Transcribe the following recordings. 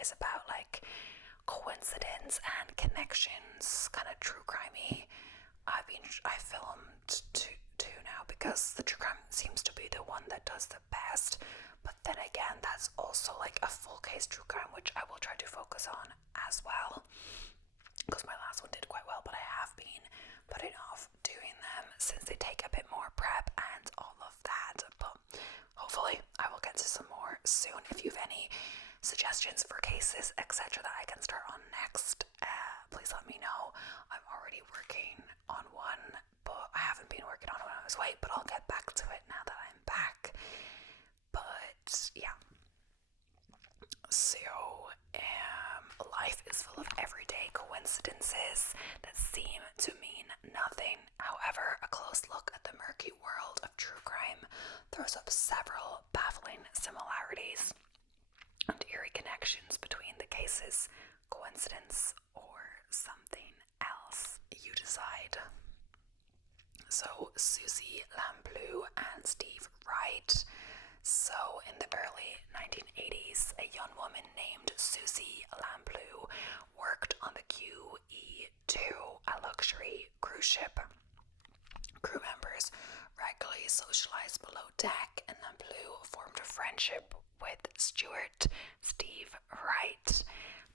is about like coincidence and connections, kind of true crimey. I filmed two now because the true crime seems to be the one that does the best. But then again, that's also like a full case true crime, which I will try to focus on as well, because my last one did quite well, but I have been putting off doing them since they take a bit more prep and all of that. But hopefully I will get to some more soon. If you have any suggestions for cases, etc., that I can start on next, please let me know. I'm already working on one, but I haven't been working on it when I was away, but I'll get back to it now that I'm back. But yeah, so life is full of everyday coincidences that seem to mean nothing. However, a close look at the murky world of true crime throws up several baffling similarities and eerie connections between the cases. Coincidence or something else? You decide. So, Susie, Lampl and Steve Wright. So, in the early 1980s, a young woman named Susie Lampl worked on the QE2, a luxury cruise ship. Crew members regularly socialized below deck, and Lampl formed a friendship with steward Steve Wright.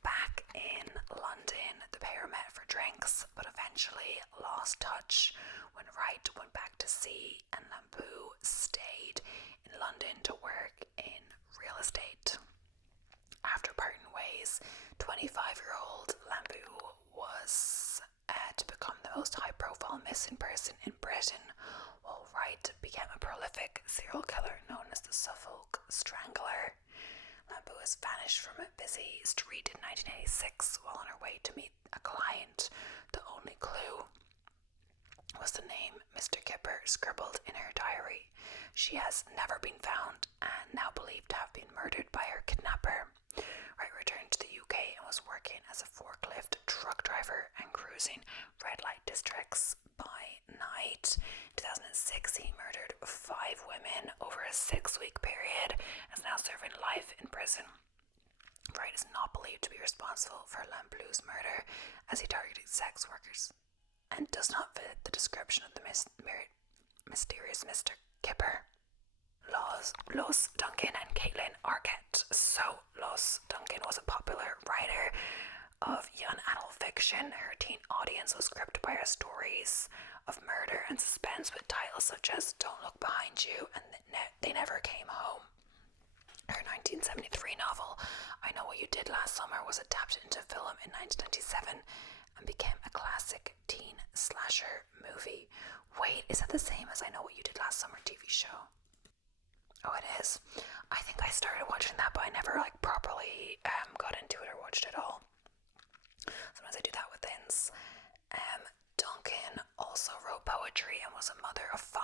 Back in London, the pair met for drinks, but eventually lost touch when Wright went back to sea and Lampl stayed in London to work in real estate. After parting ways, 25-year-old Lampl was to become the most high-profile missing person in Britain, while Wright became a prolific serial killer known as the Suffolk Strangler. Lampl was vanished from a busy street in 1986 while on her way to meet a client. The only clue was the name Mr. Kipper scribbled in her diary. She has never been found and now believed to have been murdered by her kidnapper. Wright returned to the UK and was working as a forklift truck driver and cruising red light districts by night. In 2006, he murdered 5 women over a 6-week period and is now serving life in prison. Wright is not believed to be responsible for Lampl's murder, as he targeted sex workers and does not fit the description of the mysterious Mr. Kipper. Lois, Duncan and Caitlyn Arnette. So, Lois Duncan was a popular writer of young adult fiction. Her teen audience was gripped by her stories of murder and suspense with titles such as Don't Look Behind You and They Never Came Home. Her 1973 novel, I Know What You Did Last Summer, was adapted into film in 1997 and became a classic teen slasher movie. Wait, is it the same as I Know What You Did Last Summer TV show? Oh, it is. I think I started watching that, but I never properly got into it or watched it all. Sometimes I do that with things. Duncan also wrote poetry and was a mother of 5.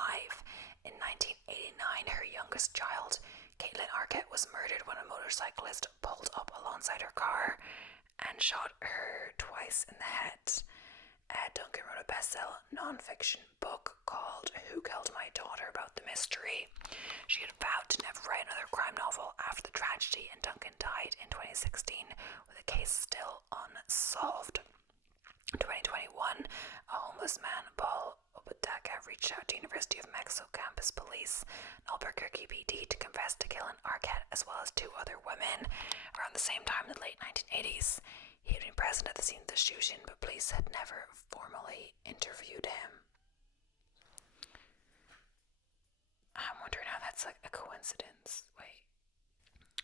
In 1989, her youngest child, Caitlyn Arnette, was murdered when a motorcyclist pulled up alongside her car and shot her twice in the head. Duncan wrote a bestseller non-fiction book called Who Killed My Daughter about the mystery. She had vowed to never write another crime novel after the tragedy, and Duncan died in 2016 with the case still unsolved. In 2021, a homeless man, Paul Obadaka, reached out to University of Mexico campus police and Albuquerque PD to confess to killing Arnette as well as 2 other women. Around the same time in the late 1980s, he had been present at the scene of the shooting, but police had never formally interviewed him. I'm wondering how that's a coincidence. Wait.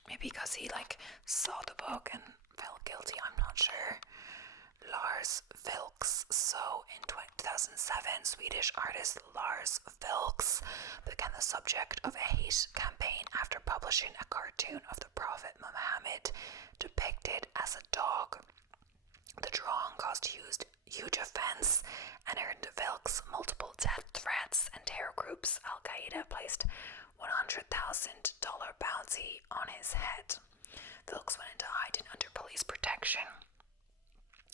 Maybe because he saw the book and felt guilty, I'm not sure. Lars Vilks. So in 2007, Swedish artist Lars Vilks became the subject of a hate campaign after publishing a cartoon of the Prophet Muhammad depicted as a dog. The drawing caused huge offense and earned Vilks multiple death threats, and terror groups Al-Qaeda placed $100,000 bounty on his head. Vilks went into hiding under police protection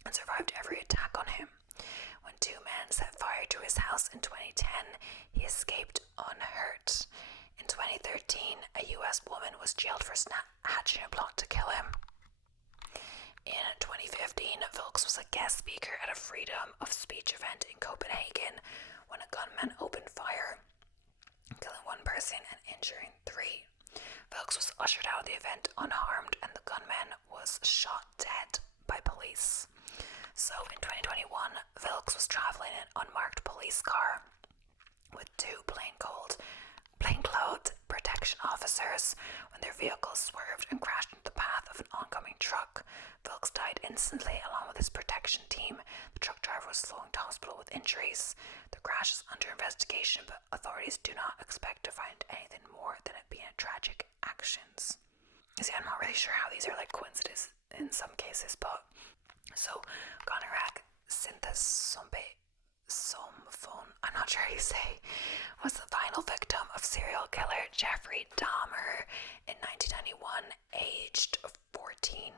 and survived every attack on him. When 2 men set fire to his house in 2010, he escaped unhurt. In 2013, a US woman was jailed for hatching a plot to kill him. So in 2021, Vilks was travelling in an unmarked police car with two plainclothes protection officers when their vehicle swerved and crashed into the path of an oncoming truck. Vilks died instantly along with his protection team. The truck driver was flown to hospital with injuries. The crash is under investigation, but authorities do not expect to find anything more than it being a tragic actions. See, I'm not really sure how these are like coincidences in some cases, but so Gonorrhea Synthesombe Somphone, I'm not sure how you say, was the final victim of serial killer Jeffrey Dahmer in 1991, aged 14.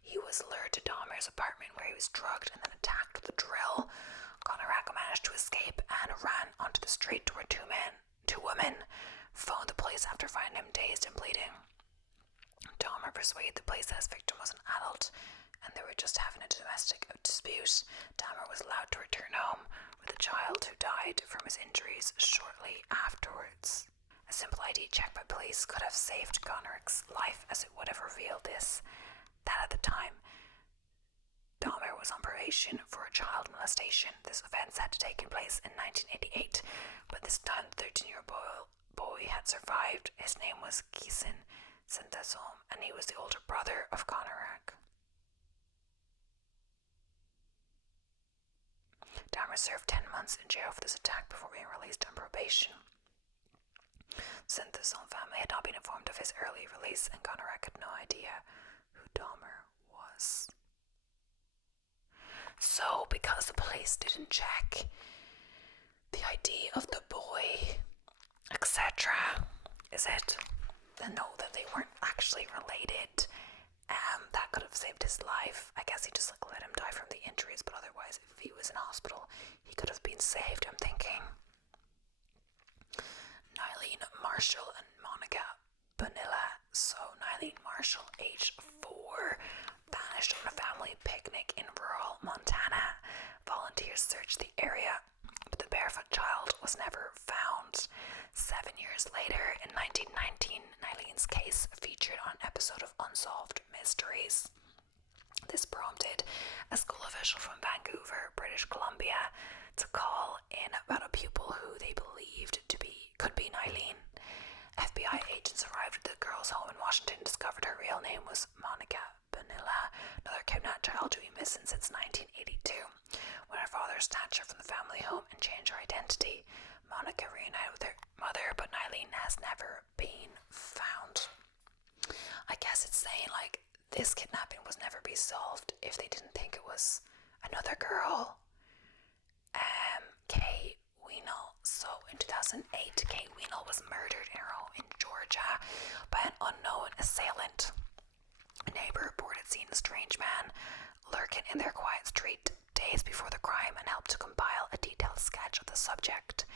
He was lured to Dahmer's apartment where he was drugged and then attacked with a drill. Gonorrhea managed to escape and ran onto the street where two women phoned the police after finding him dazed and bleeding. Dahmer persuaded the police that his victim was an adult and they were just having a domestic dispute. Dahmer was allowed to return home with a child who died from his injuries shortly afterwards. A simple ID check by police could have saved Gonorrhea's life, as it would have revealed that at the time Dahmer was on probation for a child molestation. This offence had taken place in 1988, but this time the 13-year-old boy had survived. His name was Caitlyn Synthesom, and he was the older brother of Gonorrhea. Dahmer served 10 months in jail for this attack before being released on probation. Synthesom family had not been informed of his early release, and Gonorrhea had no idea who Dahmer was. So, because the police didn't check the ID of the boy, etc., then know that they weren't actually related. That could have saved his life. I guess he just let him die from the injuries, but otherwise, if he was in hospital, he could have been saved. I'm thinking Nylene Marshall and Monica Panilla. So Nylene Marshall, age 4, vanished on a family picnic in rural Montana. Volunteers searched the area, but the barefoot child was never found. 7 years later, in 1919, Nylene's case featured on an episode of Unsolved Mysteries. This prompted a school official from Vancouver, British Columbia, to call in about a pupil who they believed could be Nylene. FBI agents arrived at the girl's home in Washington and discovered her real name was Monica Panilla, another kidnapped child to be missing since 1982, when her father snatched her from the family home and changed her identity. Monica reunited with her mother, but Nylene has never been found. I guess it's saying this kidnapping was never be solved if they didn't think it was another girl. Kay Wernel. So in 2008, Kay Wernel was murdered in her home in Georgia by an unknown assailant. A neighbor reported seeing a strange man lurking in their quiet street days before the crime and helped to compile a detailed sketch of the subject.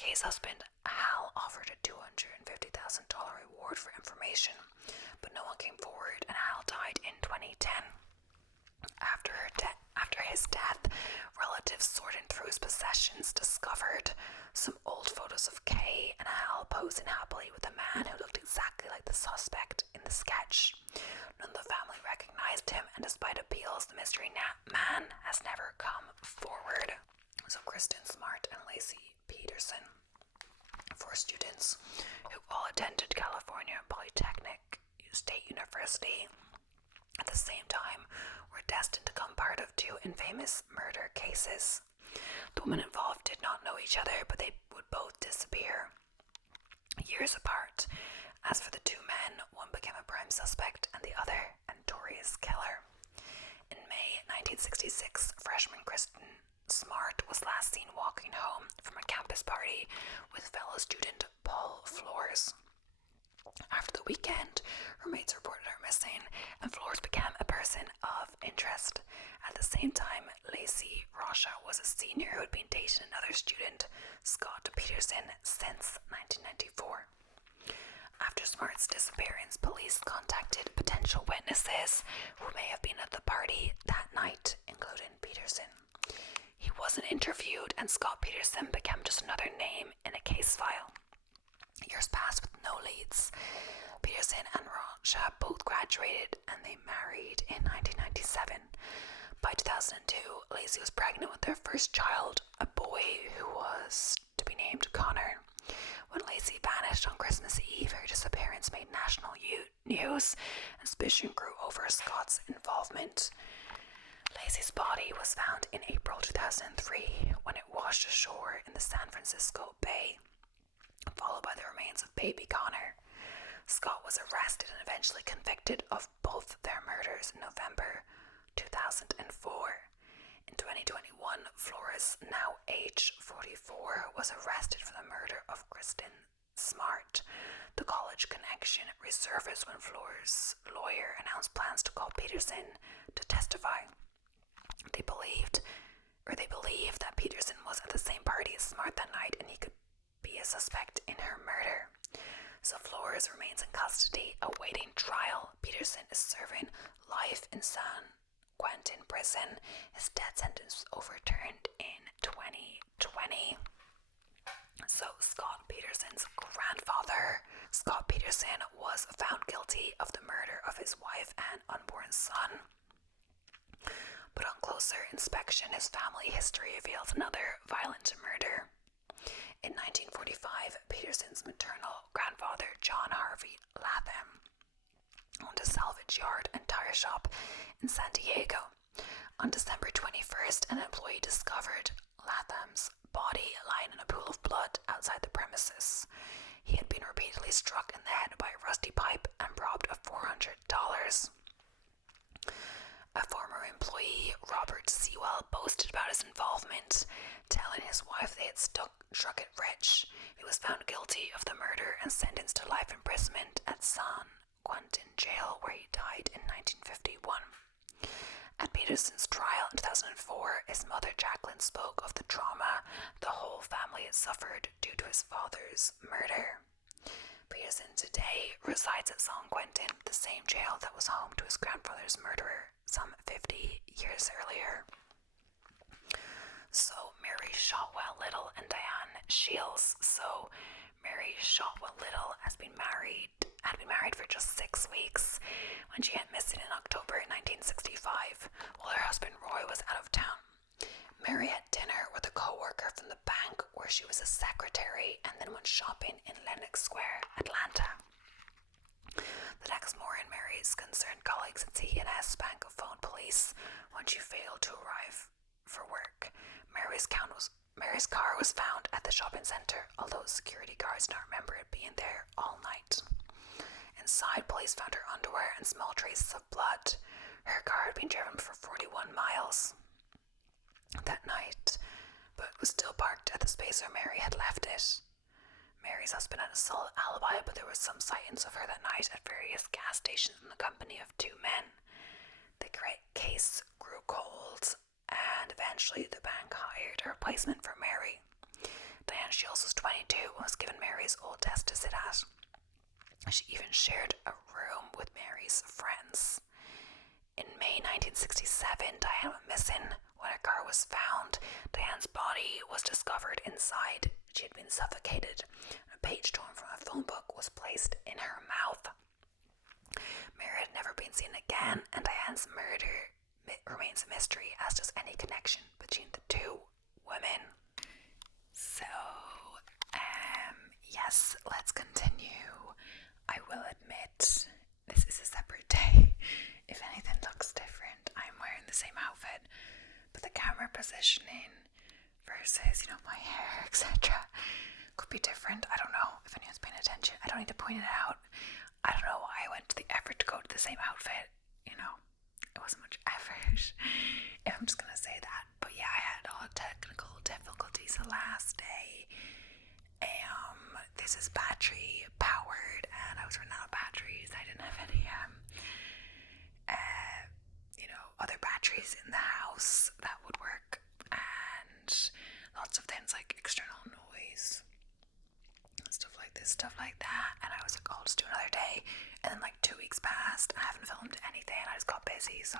Kay's husband, Hal, offered a $250,000 reward for information, but no one came forward, and Hal died in 2010. After his death, relatives sorting through his possessions discovered some old photos of Kay and Hal posing happily with a man who looked exactly like the suspect in the sketch. None of the family recognized him, and despite appeals, the mystery man has never come forward. So Kristen Smart and Lacy Peterson, 4 students who all attended California Polytechnic State University at the same time, were destined to become part of 2 infamous murder cases. The women involved did not know each other, but they would both disappear years apart. As for the 2 men, one became a prime suspect and the other a notorious killer. In May 1966, freshman Kristen Smart was last seen walking home from a campus party with fellow student Paul Flores. After the weekend, her mates reported her missing, and Flores became a person of interest. At the same time, Lacy Rocha was a senior who had been dating another student, Scott Peterson, since 1994. After Smart's disappearance, police contacted potential witnesses who may have been at the party that night, including Peterson. He wasn't interviewed, and Scott Peterson became just another name in a case file. Years passed with no leads. Peterson and Rocha both graduated and they married in 1997. By 2002, Lacy was pregnant with their first child, a boy who was to be named Connor. When Lacy vanished on Christmas Eve, her disappearance made national news, and suspicion grew over Scott's involvement. Lacy's body was found in April 2003 when it washed ashore in the San Francisco Bay, followed by the remains of baby Connor. Scott was arrested and eventually convicted of both their murders in November 2004. In 2021, Flores, now age 44, was arrested for the murder of Kristen Smart. The college connection resurfaced when Flores' lawyer announced plans to call Peterson to testify. They believed that Peterson was at the same party as Smart that night and he could be a suspect in her murder. So Flores remains in custody awaiting trial. Peterson is serving life in San Quentin prison. His death sentence was overturned in 2020. So Scott Peterson's grandfather, Scott Peterson, was found guilty of the murder of his wife and unborn son. But on closer inspection, his family history reveals another violent murder. In 1945, Peterson's maternal grandfather, John Harvey Latham, owned a salvage yard and tire shop in San Diego. On December 21st, an employee discovered Latham's body lying in a pool of blood outside the premises. He had been repeatedly struck in the head by a rusty pipe and robbed of $400. A former employee, Robert Sewell, boasted about his involvement, telling his wife they had struck it rich. He was found guilty of the murder and sentenced to life imprisonment at San Quentin jail, where he died in 1951. At Peterson's trial in 2004, his mother Jacqueline spoke of the trauma the whole family had suffered due to his father's murder. Peterson today resides at San Quentin, the same jail that was home to his grandfather's murderer some 50 years earlier. So Mary Shotwell Little and Diane Shields. So Mary Shotwell Little had been married for just 6 weeks when she went missing in October 1965 while her husband Roy was out of town. Mary had dinner with a co-worker from the bank where she was a secretary and then went shopping in Lenox Square, Atlanta. The next morning, Mary's concerned colleagues at C&S Bank phoned police when she failed to arrive for work. Mary's car was found at the shopping centre, although security guards don't remember it being there all night. Inside, police found her underwear and small traces of blood. Her car had been driven for 41 miles that night, but was still parked at the space where Mary had left it. Mary's husband had a solid alibi, but there were some sightings of her that night at various gas stations in the company of 2 men. The case grew cold, and eventually the bank hired a replacement for Mary. Diane Shields was 22 and was given Mary's old desk to sit at. She even shared a room with Mary's friends. In May 1967, Diane went missing. When her car was found, Diane's body was discovered inside. She had been suffocated. A page torn from a phone book was placed in her mouth. Mary had never been seen again, and Diane's murder remains a mystery, as does any connection between the 2 women. So, yes, let's continue. I will admit, this is a separate day. If anything looks different, I'm wearing the same outfit, but the camera positioning versus, my hair, etc. could be different. I don't know if anyone's paying attention. I don't need to point it out. I don't know why I went to the effort to go to the same outfit. It wasn't much effort, if I'm just gonna say that. But yeah, I had all technical difficulties the last day. This is battery powered, and I was running out of batteries. I didn't have any other batteries in the house that would work, and lots of things like external noise and stuff like that. And I was like, I'll just do another day. And then 2 weeks passed, I haven't filmed anything. I just got busy, so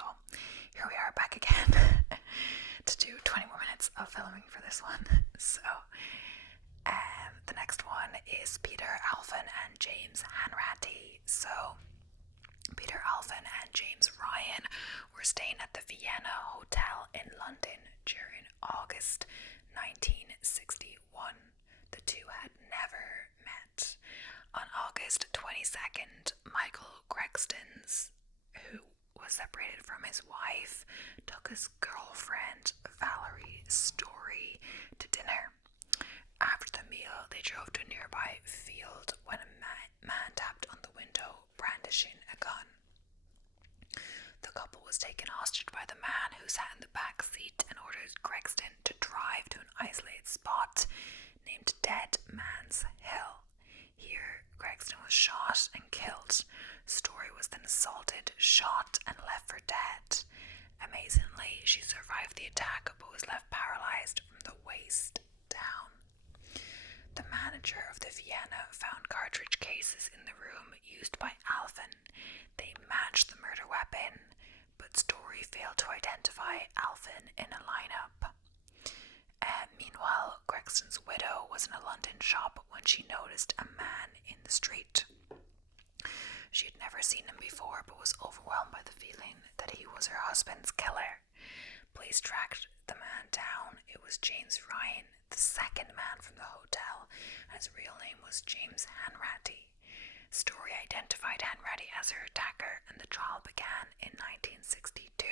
here we are back again to do 20 more minutes of filming for this one. So the next one is Peter, Alvin, and James Hanratty. So Peter, Alvin, and James Ryan were staying at the Vienna Hotel in London during August 1961. The two had never met. On August 22nd, Michael Kristen, who was separated from his wife, took his girlfriend Valerie Story to dinner. After the meal, they drove to a nearby field when a man tapped on the window, brandishing a gun. The couple was taken hostage by the man, who sat in the back seat and ordered Kristen to drive to an isolated spot named Dead Man's Hill. Here, Kristen was shot and killed. Story was then assaulted, shot, and left for dead. Amazingly, she survived the attack but was left paralyzed from the waist down. The manager of the Vienna found cartridge cases in the room used by Alin. They matched the murder weapon, but Story failed to identify Alin in a lineup. Meanwhile, Kristen's widow was in a London shop when she noticed a man in the street. She had never seen him before, but was overwhelmed by the feeling that he was her husband's killer. Police tracked the man down. It was James Ryan, the second man from the hotel, and his real name was James Hanratty. Story identified Hanratty as her attacker, and the trial began in 1962.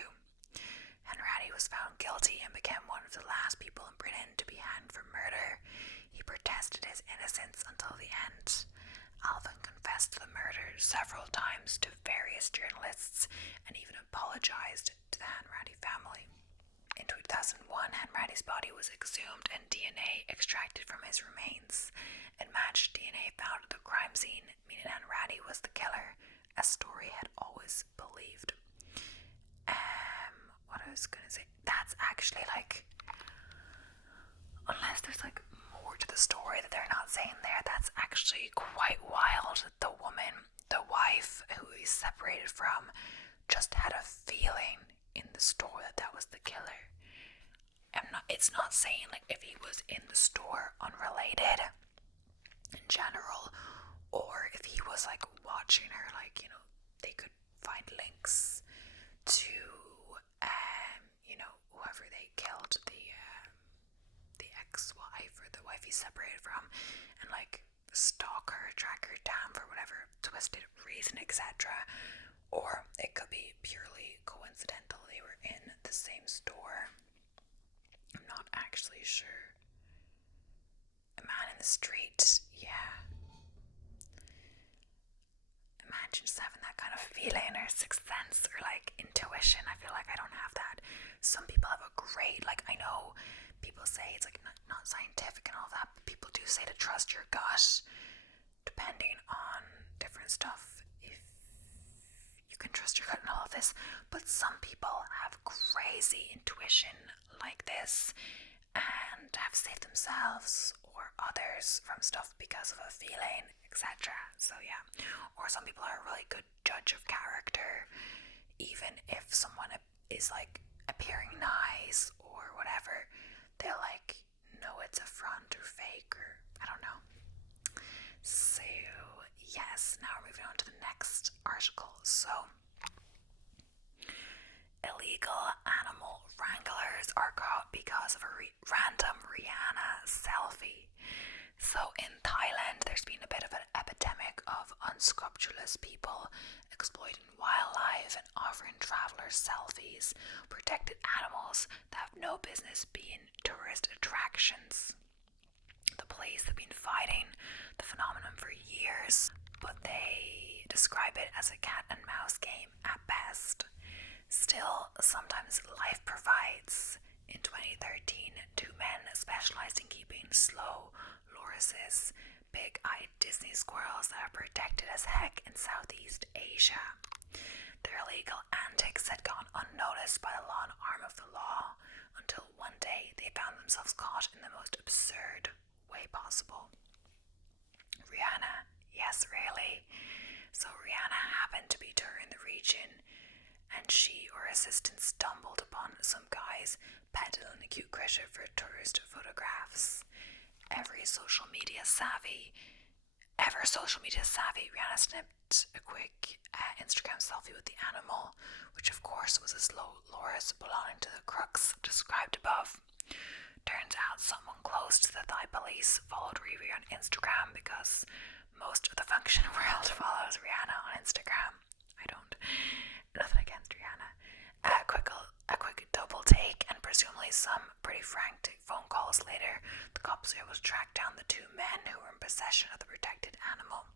Hanratty was found guilty and became one of the last people in Britain to be hanged for murder. He protested his innocence until the end. Alin confessed to the murder several times to various journalists and even apologized to the Hanratty family. In 2001, Hanratty's body was exhumed and DNA extracted from his remains. It matched DNA found at the crime scene, meaning Hanratty was the killer, as Story had always believed. What I was gonna say, that's actually unless there's more to the story that they're not saying there, that's actually quite wild. The woman, the wife who he's separated from, just had a feeling in the store that was the killer. It's not saying if he was in the store unrelated in general, or if he was watching her, they could find links to whoever they killed, the ex-wife or the wife he's separated from, and stalk her, track her down for whatever twisted reason, etc. Or it could be purely coincidental. They were in the same store. I'm not actually sure. A man in the street, yeah. Imagine just having that kind of feeling or sixth sense or intuition. I feel like I don't have that. Some people have a great, I know people say it's not scientific and all that, but people do say to trust your gut, depending on different stuff, if you can trust your gut and all of this. But some people have crazy intuition like this and have saved themselves or others from stuff because of a feeling, etc. So yeah. Or some people are a really good judge of character, even if someone is appearing nice or whatever, they'll know it's a front or fake, or I don't know. So yes, now we're moving on to the next article. So illegal animal wranglers are caught because of a random Rihanna selfie. So in Thailand, there's been a bit of an epidemic of unscrupulous people exploiting wildlife and offering travelers selfies, protected animals that have no business being tourist attractions. The police have been fighting the phenomenon for years, but they describe it as a cat and mouse game at best. Still, sometimes life provides. In 2013, two men specialized in keeping slow lorises, big-eyed Disney squirrels that are protected as heck in Southeast Asia. Their illegal antics had gone unnoticed by the law arm of the law until one day they found themselves caught in the most absurd way possible. Rihanna, yes, really. So Rihanna happened to be touring the region, and she or assistants stumbled upon some guys peddling a cute creature for tourist photographs. Ever social media savvy, Rihanna snapped a quick Instagram selfie with the animal, which of course was a slow some pretty frantic phone calls later, the cops were able to track down the 2 men who were in possession of the protected animal.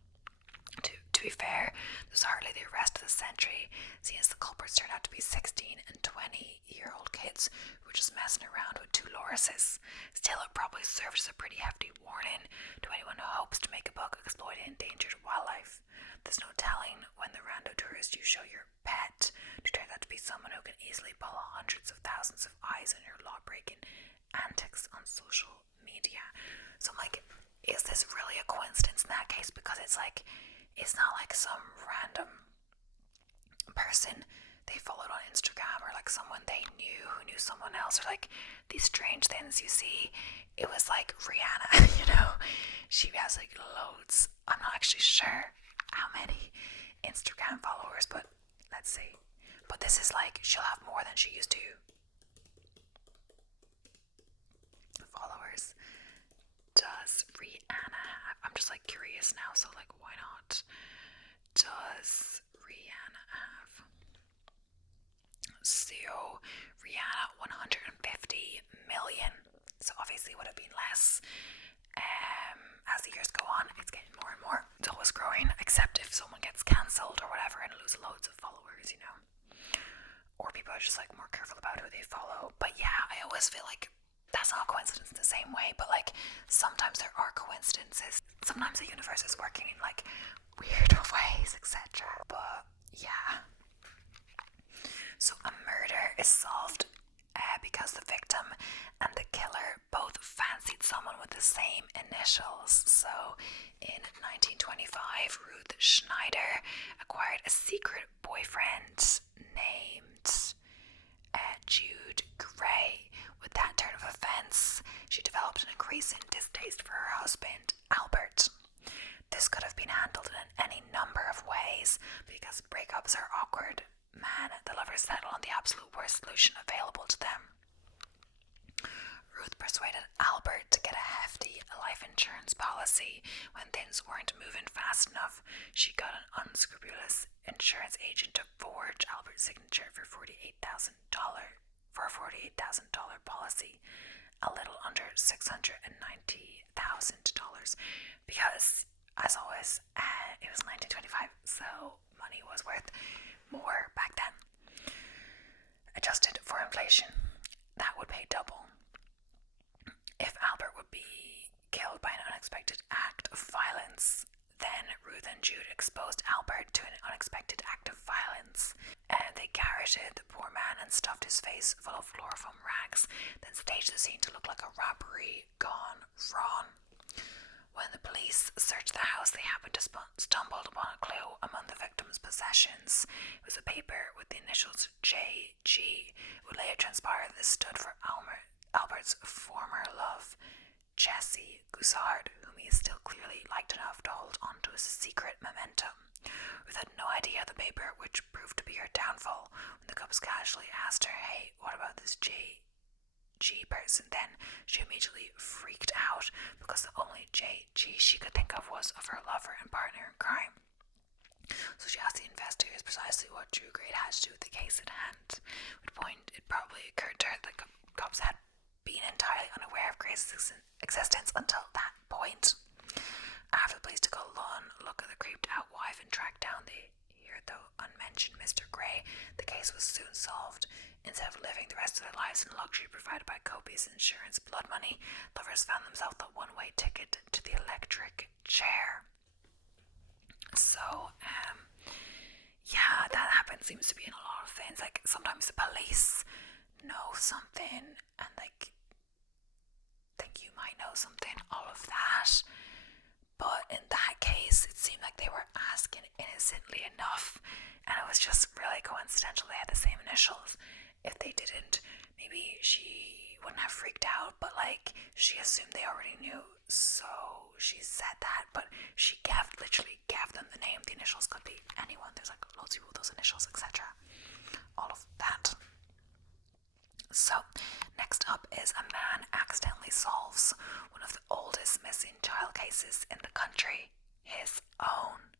To be fair, this was hardly the arrest of the century, seeing as the culprits turned out to be 16 and 20-year-old kids who were just messing around with 2 Loises. Still, it probably served as a pretty hefty warning to anyone who hopes to make a buck exploiting endangered wildlife. There's no telling when the rando tourist you show your pet to turn out to be someone who can easily pull hundreds of thousands of eyes on your law-breaking antics on social media. So I'm like, is this really a coincidence in that case? Because it's like, it's not like some random person they followed on Instagram, or like someone they knew who knew someone else, or like these strange things you see. It was like Rihanna, she has like loads. I'm not actually sure how many Instagram followers, but let's see. But this is like, she'll have more than she used to. Followers does Rihanna have? I'm just like curious now, so like why not? Does Rihanna have? So Rihanna 150 million. So obviously would have been less. As the years go on, it's getting more and more. It's always growing, except if someone gets cancelled or whatever and lose loads of followers, Or people are just like more careful about who they follow. But yeah, I always feel like that's not a coincidence in the same way, but like sometimes there are coincidences. Sometimes the universe is working in like weird ways, etc. But yeah. So a murder is solved because the victim and the killer both fancied someone with the same initials. So in 1925, Ruth Schneider acquired a secret boyfriend named Jude Gray. With that turn of events, she developed an increasing distaste for her husband, Albert. This could have been handled in any number of ways, because breakups are awkward. The lovers settle on the absolute worst solution available to them. Ruth persuaded Albert to get a hefty life insurance policy. When things weren't moving fast enough, she got an unscrupulous insurance agent to forge Albert's signature for $48,000 for a $48,000 policy, a little under $690,000, because, as always, it was 1925, so money was worth more back then. Adjusted for inflation, that would pay double. If Albert would be killed by an unexpected act of violence, then Ruth and Jude exposed Albert to an unexpected act of violence, and they garroted the poor man and stuffed his face full of chloroform rags, then staged the scene to look like a robbery gone wrong. When the police searched the house, they happened to stumble upon a clue among the victim's possessions. It was a paper with the initials J.G. It would later transpire this stood for Albert's former love, Jessie Goussard, whom he still clearly liked enough to hold on to as a secret memento. Ruth had no idea the paper, which proved to be her downfall. When the cops casually asked her, "Hey, what about this J.G. person?" then she immediately freaked out, because the only J.G. she could think of was of her lover and partner in crime. So she asked the investigators precisely what Drew Gray had to do with the case at hand. At which point it probably occurred to her that the cops had been entirely unaware of Gray's existence until that point. After the police took a long look at the creeped out wife and tracked down the here though unmentioned Mr. Gray, the case was soon solved. Instead of living the rest of their lives in luxury provided by copious insurance blood money, lovers found themselves the one-way ticket to the electric chair. So, yeah, that happens. Seems to be in a lot of things. Like, sometimes the police know something and, like, think you might know something, all of that. But in that case, it seemed like they were asking innocently enough, and it was just really coincidental they had the same initials. If they didn't, maybe she wouldn't have freaked out, but like, she assumed they already knew, so she said that, but she literally gave them the name. The initials could be anyone. There's like loads of people with those initials, etc. All of that. So, next up is a man accidentally solves one of the oldest missing child cases in the country, his own.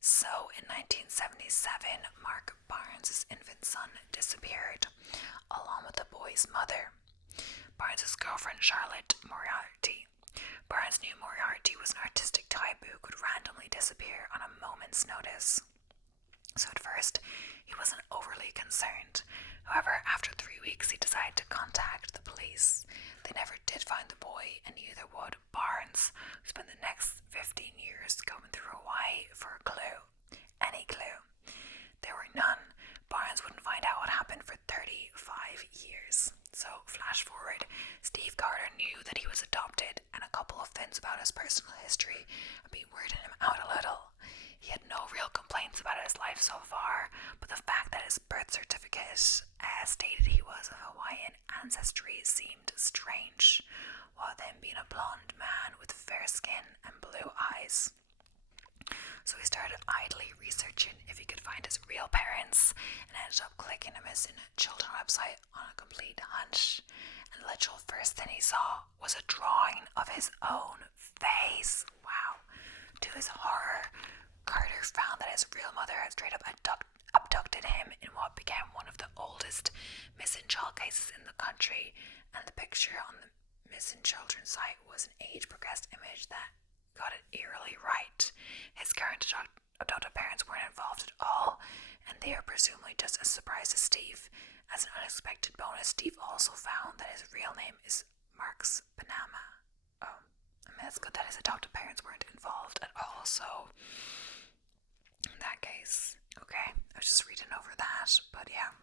So, in 1977, Mark Barnes' infant son disappeared, along with the boy's mother. Barnes' girlfriend Charlotte Moriarty. Barnes knew Moriarty was an artistic type who could randomly disappear on a moment's notice. So at first, he wasn't overly concerned. However, after 3 weeks, he decided to contact the police. They never did find the boy, and neither would Barnes, who spent the next 15 years going through Hawaii for a clue. Any clue. There were none. Barnes wouldn't find out what happened for 35 years. So, flash forward, Steve Carter knew that he was adopted, and a couple of things about his personal history had been weirding him out a little. He had no real complaints about his life so far, but the fact that his birth certificate stated he was of Hawaiian ancestry seemed strange, while then being a blonde man with fair skin and blue eyes. So he started idly researching if he could find his real parents, and ended up clicking a missing children website on a complete hunch. And the literal first thing he saw was a drawing of his own face. Wow. To his horror, Carter found that his real mother had straight up abducted him in what became one of the oldest missing child cases in the country, and the picture on the missing children site was an age-progressed image that got it eerily right. His current adopted parents weren't involved at all, and they are presumably just as surprised as Steve. As an unexpected bonus, Steve also found that his real name is Marks Panama. Oh, I mean, it's good that his adopted parents weren't involved at all, so in that case, okay, I was just reading over that, but yeah.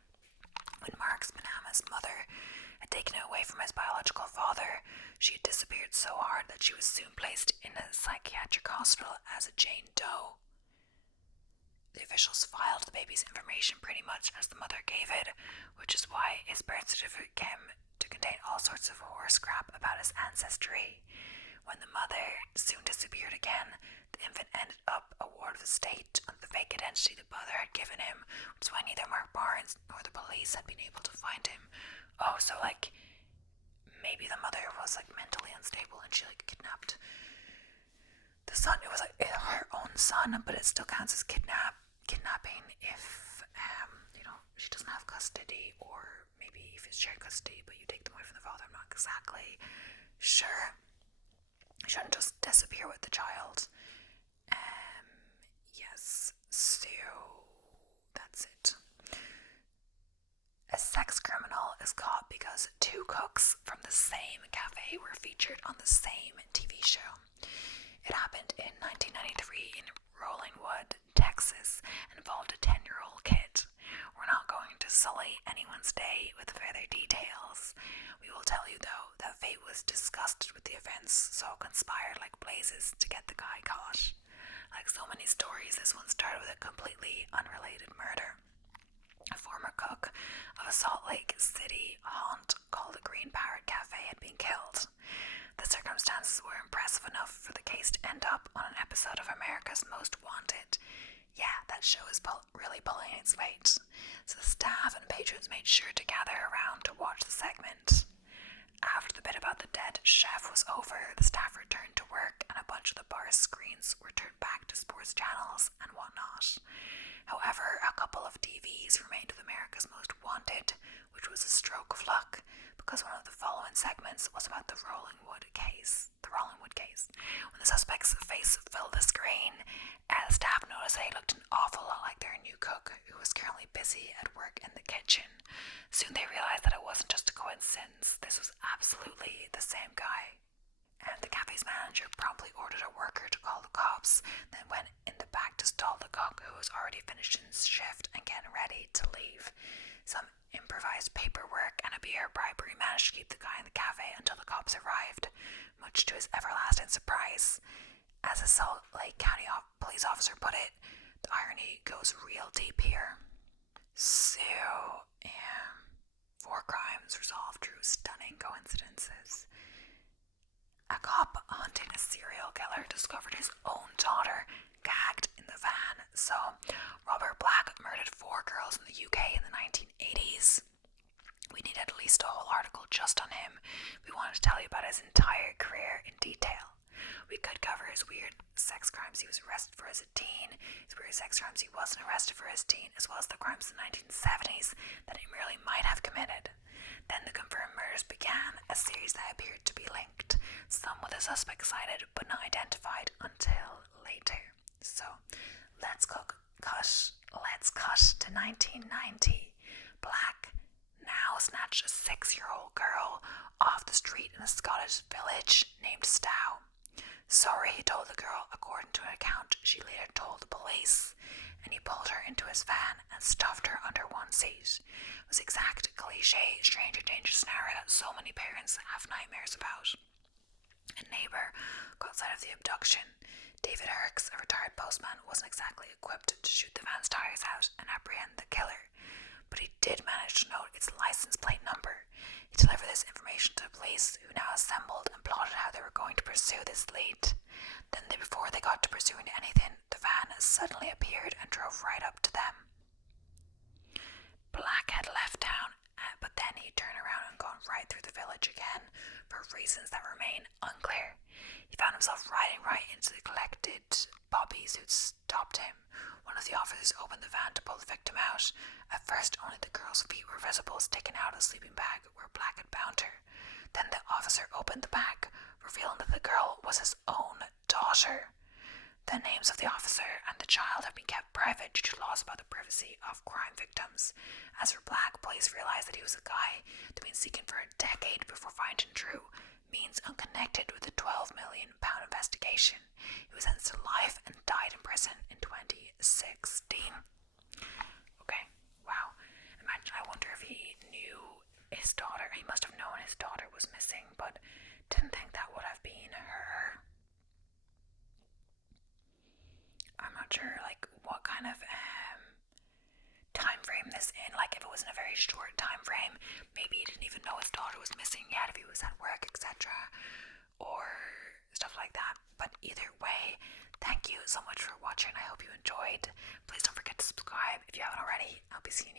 When Marks Panama's mother had taken him away from his biological father, she had disappeared so hard that she was soon placed in a psychiatric hospital as a Jane Doe. The officials filed the baby's information pretty much as the mother gave it, which is why his birth certificate came to contain all sorts of horse crap about his ancestry. When the mother soon disappeared again, the infant ended up a ward of the state under the fake identity the mother had given him, which is why neither Mark Barnes nor the police had been able to find him. Oh, so maybe the mother was mentally unstable and she kidnapped the son. It was her own son, but it still counts as kidnapping if she doesn't have custody, or maybe if it's shared custody but you take them away from the father. I'm not exactly sure. You shouldn't just disappear with the child. Yes, so that's it. A sex criminal is caught because 2 cooks from the same cafe were featured on the same TV show. It happened in 1993 in Rollingwood, Texas, and involved a 10-year-old kid. We're not going to sully anyone's day with further details. We will tell you, though, that fate was disgusted with the events, so conspired like blazes to get the guy caught. Like so many stories, this one started with a completely unrelated murder. A former cook of a Salt Lake City haunt called the Green Parrot Cafe had been killed. The circumstances were impressive enough for the case to end up on an episode of America's Most Wanted. Yeah, that show is really pulling its weight. So the staff and patrons made sure to gather around to watch the segment. After the bit about the dead chef was over, the staff returned to work and a bunch of the bar's screens were turned back to sports channels and whatnot. However, a couple of TVs remained with America's Most Wanted, which was a stroke of luck, because one of the following segments was about the Rollingwood case. When the suspect's face filled the screen, staff noticed that he looked an awful lot like their new cook, who was currently busy at work in the kitchen. Soon they realized that it wasn't just a coincidence. This was absolutely the same guy. And the cafe's manager promptly ordered a worker to call the cops, then went in the back to stall the cook, who was already finishing his shift and getting ready to leave. Some improvised paperwork and a beer bribery managed to keep the guy in the cafe until the cops arrived, much to his everlasting surprise. As a Salt Lake County police officer put it, the irony goes real deep here. So, 4 crimes resolved through stunning coincidences. A cop hunting a serial killer discovered his own daughter gagged in the van. So, Robert Black murdered 4 girls in the UK in the 1980s. We needed at least a whole article just on him. We wanted to tell you about his entire career in detail. We could cover his weird sex crimes he was arrested for as a teen, his weird sex crimes he wasn't arrested for as a teen, as well as the crimes in the 1970s that he merely might have committed. Then the confirmed murders began, a series stories that appeared to be linked, some with the suspect cited but not identified until later. So let's cut to 1990. Black now snatched a 6-year-old girl off the street in a Scottish village named Stow. Sorry, he told the girl, according to an account she later told the police, and he pulled her into his van and stuffed her under one seat. It was exact cliche stranger danger scenario that so many parents have nightmares about. A neighbour got sight of the abduction. David Hirks, a retired postman, wasn't exactly equipped to shoot the van's tires out and apprehend the killer, but he did manage to note its license plate number. He delivered this information to the police, who now assembled and plotted how they were going to pursue this lead. Then, before they got to pursuing anything, the van suddenly appeared and drove right up to them. Black had left town, but then he turned around and gone right through the village again, for reasons that remain unclear. He found himself riding right into the collected bobbies who'd stopped him. One of the officers opened the van to pull the victim out. At first, only the girl's feet were visible, sticking out of the sleeping bag where Black had bound her. Then the officer opened the bag, revealing that the girl was his own daughter. The names of the officer and the child have been kept private due to laws about the privacy of crime victims. As for Black, police realised that he was a guy they'd been seeking for a decade before finding true means unconnected with the £12 million investigation. He was sentenced to life and died in prison in 2016. Okay, wow. Imagine, I wonder if he knew his daughter. He must have known his daughter was missing, but didn't think that would have been her. I'm not sure, what kind of time frame this in. If it was in a very short time frame, maybe he didn't even know his daughter was missing yet, if he was at work, etc., or stuff like that. But either way, thank you so much for watching. I hope you enjoyed. Please don't forget to subscribe if you haven't already. I'll be seeing you